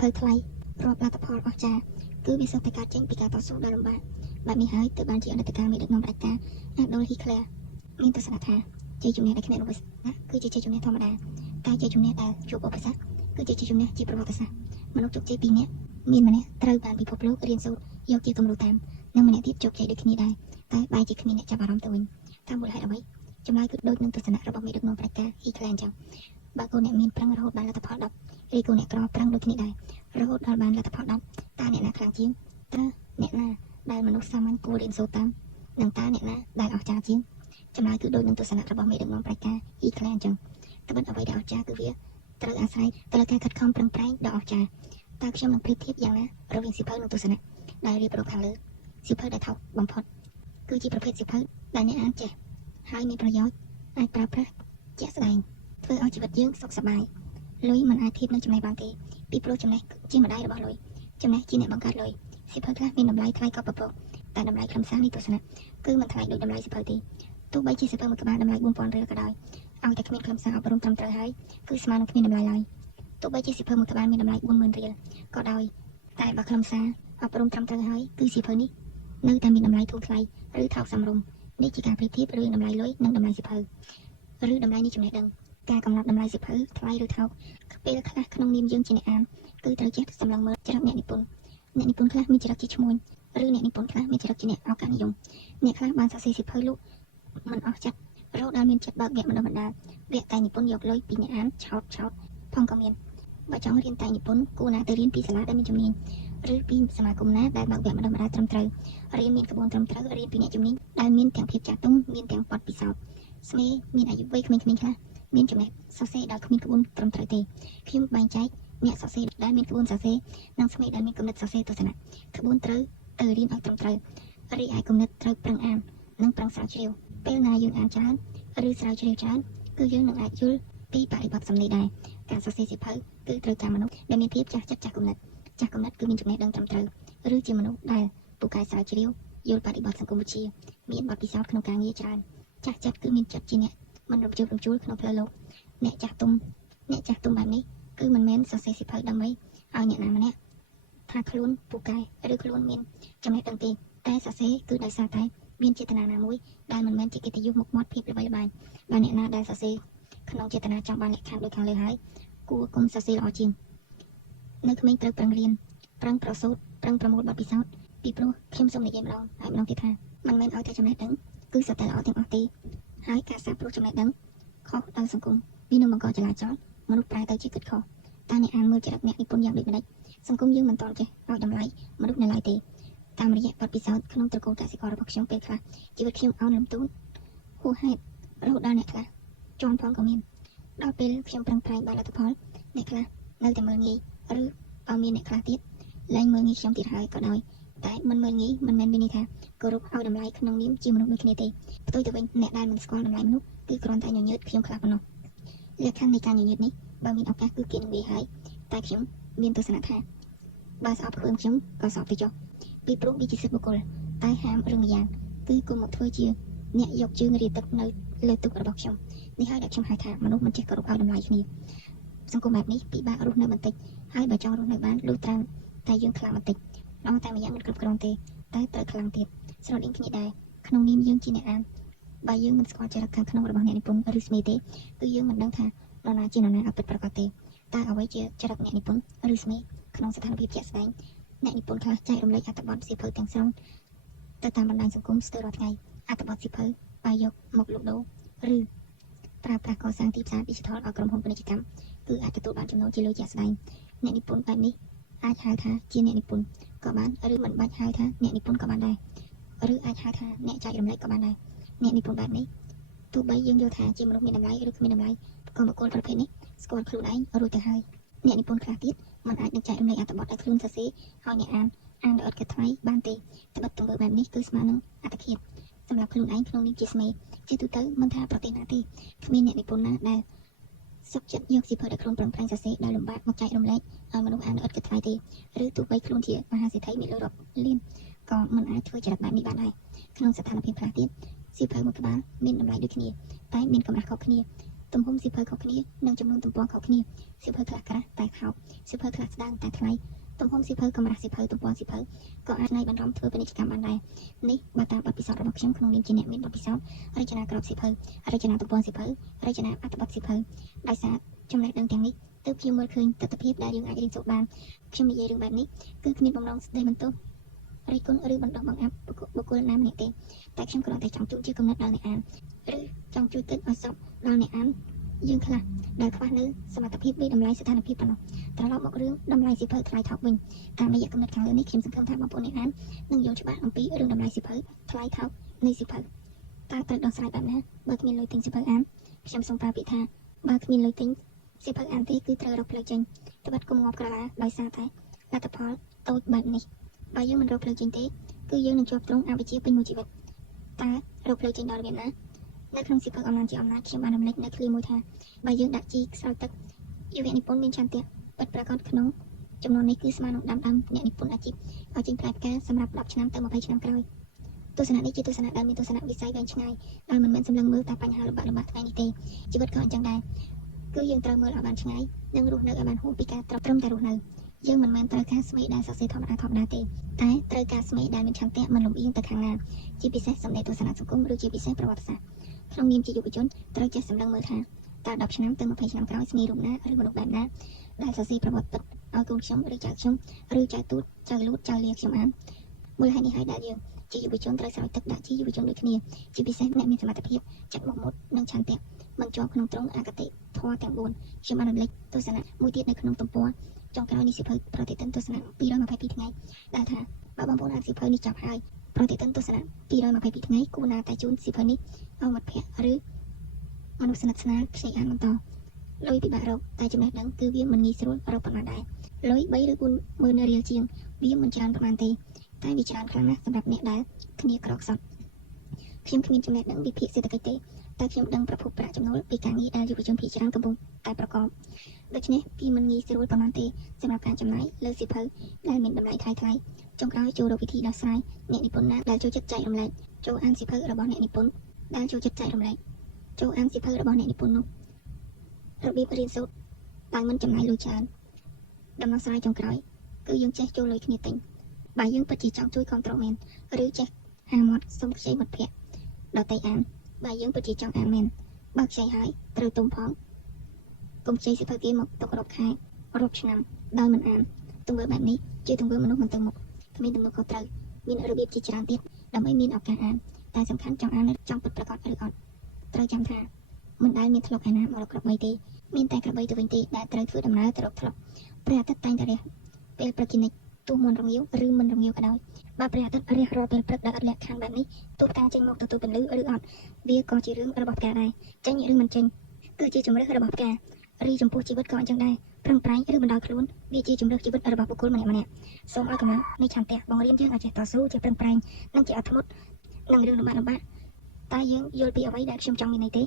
ភៅថ្លៃរាប់លទ្ធផលអស្ចារ្យគឺវាសុទ្ធតែកើតចេញពីការតស៊ូដ៏លំបាកបែបនេះហើយទើបបានជាអតីតកាលមេដឹកនាំផ្ដាច់ការអាដូលហ៊ីក្លែមានទស្សនៈថាជ័យជំនះដែលគ្មានឧបសគ្គគឺជាជ័យជំនះធម្មតាតែជ័យជំនះដែលជួបឧបសគ្គគឺជាជ័យជំនះជាប្រវត្តិសាស្ត្រមនុស្សជោគជ័យពីរនាក់មានម្នាក់ត្រូវបានពិភពលោករៀនសូត្រយកជាគំរូតាមនិងម្នាក់ទៀតជោគជ័យដូចគ្នាដែរតែបែរជាគ្មានអ្នកចាប់អារម្មណ៍ទៅវិញតាមមូលហេតុអ្វីចម្លើយគឺដូចនឹងទស្សនៈរបស់មេដឹកនាំផ្ដាច់ការហ៊ីក្លែអញ្ចឹងបើកូនអ្នកមានប្រឹងរហូតបានលទ្ធផល10ឬកូនអ្នកក្រប្រឹងដូចគ្នាដែររហូតដល់បានលទ្ធផល10តើអ្នកណាខ្លាំងជាងតើអ្នកណាដែលមនុស្សសាមញ្ញគួររៀនសូត្រតាមនិងតើអ្នកណាដែលអស្ចារ្យជាងចម្លើយគឺដូចនឹងទស្សនៈរបស់មេដឹកនាំផ្ដាច់ការហ៊ីក្លែអញ្ចឹងត្បិតអ្វីដែលអស្ចារ្យគឺវាត្រូវអាស្រ័យទៅលើការខិតខំប្រឹងប្រែងដ៏អស្ចារ្យតើខ្ញុំនឹងប្រៀបធៀបយ៉ាងណារវាងសៀវភៅនិងទស្សនៈដែលរៀបរាប់ខាងលើសៀវភៅដែលថោកបំផុតគឺជាប្រភេទសៀវភៅដែលអ្នកអានចេះហើយមានប្រយោជន៍អាចប្រើប្រាស់ជាក់ស្ដែងធ្វើឲ្យជីវិតយើងសុខសប្បាយលុយមិនអាចធៀបនឹងចំណេះបានទេពីព្រោះចំណេះជាម្ដាយរបស់លុយចំណេះជាអ្នកបង្កើតលុយសៀវភៅខ្លះមានតម្លៃថ្លៃក៏ពពកតែតម្លៃខ្លឹមសារនៃទស្សនៈគឺមិនថ្លៃដូចតម្លៃសៀវភៅទេទោះបីជាសៀវភៅមួយក្បាលតម្លៃ 4000 រៀលក៏ដោយឲ្យតែគ្មានខ្លឹមសារអប់រំត្រឹមត្រូវហើយគឺស្មើនឹងគ្មានតម្លៃឡើយទោះបីជាសៀវភៅមួយក្បាលមានតម្លៃ 40000 រៀលក៏ដោយតែបើខ្លឹមសារអប់រំត្រឹមត្រូវហើយគឺសៀវភៅនេះនៅតែមានតម្លៃធូរថ្លៃឬថោកសមរម្យនេះជាការប្រៀបធៀបរវាងតម្លៃលុយនិងតម្លៃសៀវភៅឬតម្លៃនៃចំណេះដឹងការកំណត់តម្លៃសៀវភៅថ្លៃឬថោកពេលខ្លះក្នុងនាមយើងជាអ្នកអានគឺត្រូវចេះសម្លឹងមើលចរិតអ្នកនិពន្ធខ្លះមានចរិតជាឈ្មួញឬអ្នកនិពន្ធខ្លះមានចរិតជាអ្នកឱកាសនិយមអ្នកខ្លះបានសរសេរសៀវភៅលក់មិនអស់ចិត្តរហូតដល់មានចិត្តបើកវគ្គបណ្ដុះបណ្ដាលវគ្គតែនិពន្ធយកលុយពីអ្នកអានឆោតផងក៏មានបើចង់រៀនតែនិពន្ធគួរណាទៅរៀនពីសាលាដែលមានជំនាញឬពីសមាគមណាដែលបើកវគ្គបណ្ដុះបណ្ដាលត្រឹមត្រូវរៀនមានក្បួនត្រឹមត្រូវរៀនពីអ្នកជំនាញដែលមានទាំងភាពចាស់ទុំមានទាំងបទពិសោធន៍ស្មេមានអាយុវ័យក្មេងៗខ្លះមានចំណេះសរសេរដោយគ្មានក្បួនត្រឹមត្រូវទេខ្ញុំបែងចែកអ្នកសរសេរដែលមានក្បួនសរសេរនិងស្មេដែលមានគំនិតសរសេរទស្សនៈក្បួនត្រូវទៅរៀនឲ្យត្រឹមត្រូវរីឯគំនិតត្រូវប្រឹងអាននិងប្រឹងស្រាវជ្រាវពេលណាយើងអានច្រើនឬស្រាវជ្រាវច្រើនគឺយើងនឹងអាចយល់ពីបរិបទសំឡេងដែរការសរសេរសៀវភៅគឺត្រូវការមនុស្សដែលមានភាពចាស់ចិត្តចាស់គំនិតគឺមានចំណេះដឹងត្រឹមត្រូវឬជាមនុស្សដែលពូកែស្រាវជ្រាវយល់បរិបទសង្គមវិទ្យាមានបទពិសោធន៍ក្នុងការងារច្រើនចាស់ចិត្តគឺមានចិត្តជាអ្នកមិនរំជើបរំជួលក្នុងផ្លូវលោកអ្នកចាស់ទុំបែបនេះគឺមិនមែនសរសេរសៀវភៅដើម្បីឲ្យអ្នកណាម្នាក់ថាខ្លួនពូកែឬខ្លួនមានចំណេះដឹងទេតែសរសេរគឺដោយសារតែមានចេតនាណាមួយដែលមិនមែនជាកិត្តិយសមុខមាត់ភាពល្បីល្បាញបើអ្នកណាដែលសរសេរក្នុងចេតនាចង់បានលក្ខខណ្ឌដូចខាងលើហើយគួរគុំសរសេរល្អជាងនៅក្មេងត្រូវប្រឹងរៀនប្រឹងប្រសូតប្រឹងប្រមូលបទពិសោធន៍ពីព្រោះខ្ញុំសូមនិយាយម្ដងហើយម្ដងទៀតថាមិនមែនឲ្យតែចំណេះដឹងគឺសុទ្ធតែល្អទាំងអស់ទេហើយការសាបព្រោះចំណេះដឹងខុសដល់សង្គមវានឹងបង្កចលាចលមនុស្សប្រែទៅជាគិតខុសតែអ្នកអានមើលចរិតអ្នកនិពន្ធយ៉ាងដូចម្ដេចសង្គមយើងមិនតន់ចេះឲ្យតម្លៃមនុស្សនៅឡើយទេតាមរយៈបទពិសោធន៍ក្នុងត្រកូលកសិកររបស់ខ្ញុំពេលខ្លះជីវិតខ្ញុំអោនលំទោនហួសហេតុរហូតដល់អ្នកខ្លះជន់ផងក៏មានដល់ពេលខ្ញុំប្រឹងប្រែងបានលទ្ធផលអ្នកខ្លះនៅតែមើលងាយឬបើមានអ្នកខ្លះទៀតលែងមើលងាយខ្ញុំទៀតហើយក៏ដោយតែមិនមើលងាយមិនមែនមានន័យថាគោរពឲ្យតម្លៃក្នុងនាមជាមនុស្សដូចគ្នាទេផ្ទុយទៅវិញអ្នកដែលមិនស្គាល់តម្លៃមនុស្សគឺគ្រាន់តែញញើតខ្ញុំខ្លះប៉ុណ្ណោះលក្ខខណ្ឌនៃការញញើតនេះបើមានឱកាសគឺគេនឹងនិយាយហើយតែខ្ញុំមានទស្សនៈថាបើស្អប់ខ្លួនខ្ញុំក៏ស្អប់ទៅចុះពីព្រោះវាជាសិទ្ធិបុគ្គលតែហាមរឿងម្យ៉ាងគឺគុំមកធ្វើជាអ្នកយកជើងរាទឹកនៅលើទឹករបស់ខ្ញុំនេះហើយដែលខ្ញុំហៅថាមនុស្សមិនចេះគោរពឲ្យតម្លៃគ្នាសង្គមបែបនេះពិបាករស់នៅបន្តិចហើយបើចង់រស់នៅបានលុះត្រាតែយើងខ្លាំងបន្តិចដល់តែម្យ៉ាងមិនគ្រប់គ្រាន់ទេតែត្រូវខ្លាំងទៀតស្រដៀងគ្នាដែរក្នុងនាមយើងជាអ្នកអានបើយើងមិនស្គាល់ចរិតខាងក្នុងរបស់អ្នកនិពន្ធឬស្មេទេគឺយើងមិនដឹងថានរណាជានរណាអពិតប្រាកដទេតើអ្វីជាចរិតអ្នកនិពន្ធឬស្មេក្នុងស្ថានភាពជាក់ស្ដែងអ្នកនិពន្ធខ្លះចែករំលែកអត្ថបទសៀវភៅទាំងស្រុងទៅតាមបណ្ដាញសង្គមស្ទើររាល់ថ្ងៃអត្ថបទសៀវភៅបាយយកមកលក់ដូរឬប្រើប្រាស់កសាងទីផ្សារឌីជីថលឲ្យក្រុមហ៊ុនពាណិជ្ជកម្មគឺអាចទទួលបានចំណូលជាលុយជាក់ស្ដែងអ្នកនិពន្ធបែបនេះអាចហៅថាជាអ្នកនិពន្ធក៏បានឬមិនបាច់ហៅថាអ្នកនិពន្ធក៏បានដែរឬអាចហៅថាអ្នកចែករំលែកក៏បានដែរអ្នកនិពន្ធបែបនេះទោះបីយើងយល់ថាជាមនុស្សមានតម្លៃឬគ្មានតម្លៃក៏បុគ្គលប្រភេទនេះស្គាល់ខ្លួនឯងរួចទៅហើយអ្នកនិពន្ធខ្លះទៀតមិនអាចនឹងចែករំលែកអត្ថបទដែលខ្លួនសរសេរឲ្យអ្នកអានដោយឥតគិតថ្លៃបានទេត្បិតទង្វើបែបនេះគឺស្មើនឹងអត្តឃាតសម្រាប់ខ្លួនឯងក្នុងនាមជាស្មេជាទូទៅមិនថាប្រទេសណាទេគ្មានអ្នកនិពន្ធណាដែលសុខចិត្តយកសៀវភៅដែលខ្លួនប្រឹងប្រែងសរសេរដោយលំបាកមកចែករំលែកឲ្យមនុស្សអានដោយឥតគិតថ្លៃទេឬទោះបីខ្លួនជាមហាសេដ្ឋីមានលុយរាប់លានក៏មិនអាចធ្វើចរិតបែបនេះបានដែរក្នុងស្ថានភាពខ្លះទៀតសៀវភៅមួយក្បាលមានតម្លៃដូចគ្នាតែមានកម្រាស់ខុសគ្នា ទំហំសៀវភៅខុសគ្នានិងចំនួនទំព័រខុសគ្នាសៀវភៅខ្លះក្រាស់តែខោសៀវភៅខ្លះស្ដើងតែថ្លៃទំហំសៀវភៅកម្រាស់សៀវភៅទំព័រសៀវភៅក៏អាចច្នៃបន្ថែមធ្វើពាណិជ្ជកម្មបានដែរនេះបើតាមបទពិសោធន៍របស់ខ្ញុំក្នុងនាមជាអ្នកមានបទពិសោធន៍រចនាក្របសៀវភៅរចនាទំព័រសៀវភៅរចនាអត្ថបទសៀវភៅដោយសារចំណេះដឹងទាំងនេះទើបខ្ញុំមើលឃើញទស្សនវិជ្ជាដែលយើងអាចរៀនសូត្របានខ្ញុំនិយាយរឿងបែបនេះគឺគ្មានបំណងស្ដីបន្ទោសរិះគន់ឬបណ្ដោះបង្អាប់បុគ្គលណាម្នាក់ទេតែខ្ញុំគ្រាន់តែចង់ជួយជាគំនិតដល់អ្នកអានឬចង់ជួយគិតឲ្យសពដល់អ្នកអានយើងខ្លះដែលខ្វះនៅសមត្ថភាពវិតម្លៃស្ថានភាពប៉ុណ្ណោះត្រឡប់មករឿងតម្លៃសៀវភៅថ្លៃថោកវិញតាមរយៈគំនិតខាងលើនេះខ្ញុំសង្ឃឹមថាបងប្អូនអ្នកអាននឹងយល់ច្បាស់អំពីរឿងតម្លៃសៀវភៅថ្លៃថោកនៃសៀវភៅតើត្រូវដោះស្រាយបែបណាបើគ្មានលុយទិញសៀវភៅអានខ្ញុំសូមប្រើពាក្យថាបើគ្មានលុយទិញសៀវភៅអានទេគឺត្រូវរកផ្លូវចេញត្បិតគុំងាប់ក្រឡាដោយសារតែលទ្ធផលតូចបែបនេះបើយើងមិនរកផ្លូវចេញទេគឺយើងនឹងជាប់ទ្រង់អវិជ្ជាពេញមួយជីវិតតើរកផ្លូវចេញដល់របៀបណានៅក្នុងសៀវភៅអំណាចជាអំណាចខ្ញុំបានរំលេចនៅឃ្លាមួយថាបើយើងដាក់ជីស្រោចទឹកយុវនិពន្ធមានឆន្ទៈពិតប្រាកដក្នុងចំនួននេះគឺស្មើនឹងដាំដើមអ្នកនិពន្ធអាជីពឲ្យចេញផ្លែផ្កាសម្រាប់10ឆ្នាំទៅ20ឆ្នាំក្រោយទស្សនៈនេះជាទស្សនៈដែលមានទស្សនវិស័យវែងឆ្ងាយដែលមិនមែនសម្លឹងមើលតែបញ្ហាលំបាកថ្ងៃនេះទេជីវិតក៏អញ្ចឹងដែរគឺយើងត្រូវមើលឲ្យបានឆ្ងាយនិងរស់នៅឲ្យបានហួសពីការត្រឹមតែរស់នៅយើងមិនមែនត្រូវការស្មេដែលសរសេរធម្មតាទេតែត្រូវការស្មេដែលមានឆន្ទៈមិនលំអៀងទៅខាងណាជាពិសេសសម្ដែងទស្សនៈសង្គមឬជាពិសេសប្រវត្តិសាស្ត្រក្នុងនាមជាយុវជនត្រូវចេះសម្លឹងមើលថាតើ10ឆ្នាំទៅ20ឆ្នាំក្រោយស្មេរូបណាឬមនុស្សបែបណាដែលសរសេរប្រវត្តិពិតឲ្យកូនខ្ញុំឬចៅខ្ញុំឬចៅទូតចៅលូតចៅលាខ្ញុំអានមូលហេតុនេះហើយដែលយើងជាយុវជនត្រូវស្រោចទឹកដាក់ជាយុវជនដូចគ្នាជាពិសេសអ្នកមានសមត្ថភាពចិត្តមកមុតនិងឆន្ទៈមិនជាប់ក្នុងទ្រង់អគតិធម៌ទាំង4ខ្ញុំបានរំលេចទស្សនៈមួយទៀតនៅក្នុងទំព័រចុងក្រោយនេះសៀវភៅប្រតិទិនទស្សនៈ222ថ្ងៃដែលថាបើបងប្អូនអានសៀវភៅនេះចប់ហើយប្រតិទិនទស្សនៈ222ថ្ងៃគួរណាតែជូនសៀវភៅនេះឲ្យមិត្តភក្តិឬមនុស្សស្និទ្ធស្នាលខ្ចីអានបន្តលុយពិបាករកតែចំណេះដឹងគឺវាមិនងាយស្រួលរកប៉ុន្មានដែរលុយ3ឬ4ម៉ឺនរៀលជាងវាមិនច្រើនប៉ុន្មានទេតែវាច្រើនខ្លាំងណាស់សម្រាប់អ្នកដែលគ្នាក្រខ្សត់ខ្ញុំគ្មានចំណេះដឹងវិភាគសេដ្ឋកិច្ចទេតែខ្ញុំដឹងប្រភពប្រាក់ចំណូលពីការងារដែលយុវជនភាគច្រើនកំពុងតែប្រកបដូច្នេះវាមិនងាយស្រួលប៉ុន្មានទេសម្រាប់ការចំណាយលើសៀវភៅដែលមានតម្លៃថ្លៃចុងក្រោយចូលរកវិធីដោះស្រាយអ្នកនិពន្ធណាដែលចូលចិត្តចែករំលែកចូលអានសៀវភៅរបស់អ្នកនិពន្ធដែលចូលចិត្តចែករំលែកចូលអានសៀវភៅរបស់អ្នកនិពន្ធនោះរបៀបរៀនសូត្រដែលមិនចំណាយលុយច្រើនដំណោះស្រាយចុងក្រោយគឺយើងចេះចូលលុយគ្នាទិញបើយើងពិតជាចង់ជួយគ្រប់គ្រងមែនឬចេះហាមាត់សុំខ្ចីមិត្តភក្តិដតៃអានបើយើងពិតជាចង់អានមែនបើខ្ចីហើយត្រូវទុំផងកុំខ្ចីសៀវភៅគេមកទុករកខែរាប់ឆ្នាំដោយមិនអានទង្វើបែបនេះជាទង្វើមនុស្សមិនទៅមុខគ្មានទំនួលខុសត្រូវមានរបៀបជាច្រើនទៀតដើម្បីមានឱកាសអានតែសំខាន់ចង់អានចង់ពិតប្រាកដឬអត់ត្រូវចាំថាមិនដែលមានធ្លុកឯណាមករកក្របីទេមានតែក្របីទៅវិញទេដែលត្រូវធ្វើដំណើរទៅរកធ្លុកព្រះអាទិត្យតែងតែរះពេលព្រឹកជានិច្ចទោះមុនរងាវឬមិនរងាវក៏ដោយបើព្រះអាទិត្យរះរាល់ពេលព្រឹកដែលអត់លក្ខខណ្ឌបែបនេះទោះផ្កាចេញមកទទួលពន្លឺឬអត់វាក៏ជារឿងរបស់ផ្កាដែរចេញឬមិនចេញគឺជាជំរឿសរបស់ផ្ការីចំពោះជីវិតក៏អញ្ចឹងដែរប្រឹងប្រែងឬបណ្ដោយខ្លួនវាជាជំរឿសជីវិតរបស់បុគ្គលម្នាក់សូមឲ្យកម្លាំងនៃឆន្ទៈបង្រៀនយើងឲ្យចេះតស៊ូជាប្រឹងប្រែងនិងជាអត់ធ្មត់នឹងរឿងលំបាកតែយើងយល់ពីអ្វីដែលខ្ញុំចង់មានន័យទេ